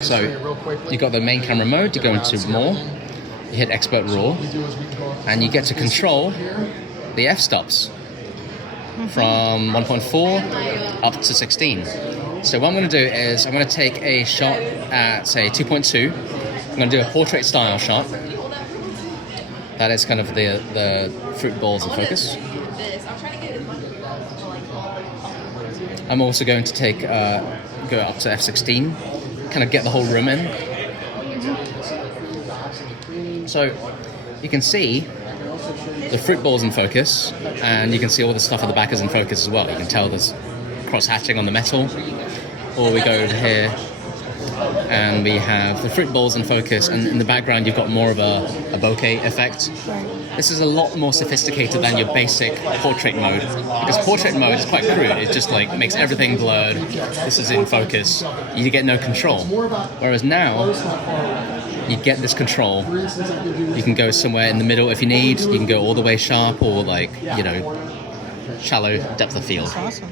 So you got the main camera mode, you go into more, you hit expert raw, and you get to control the f-stops from 1.4 up to 16. So what I'm going to do is I'm going to take a shot at, say, 2.2. I'm going to do a portrait style shot. That is kind of the fruit balls in focus. I'm also going to take go up to f16, kind of get the whole room in. So you can see the fruit balls in focus, and you can see all the stuff at the back is in focus as well. You can tell there's cross-hatching on the metal. Or we go over here and we have the fruit balls in focus, and in the background you've got more of a bokeh effect. This is a lot more sophisticated than your basic portrait mode, because portrait mode is quite crude. It just like makes everything blurred. This is in focus. You get no control. Whereas now you get this control. You can go somewhere in the middle if you need. You can go all the way sharp or, like, you know, shallow depth of field. Awesome.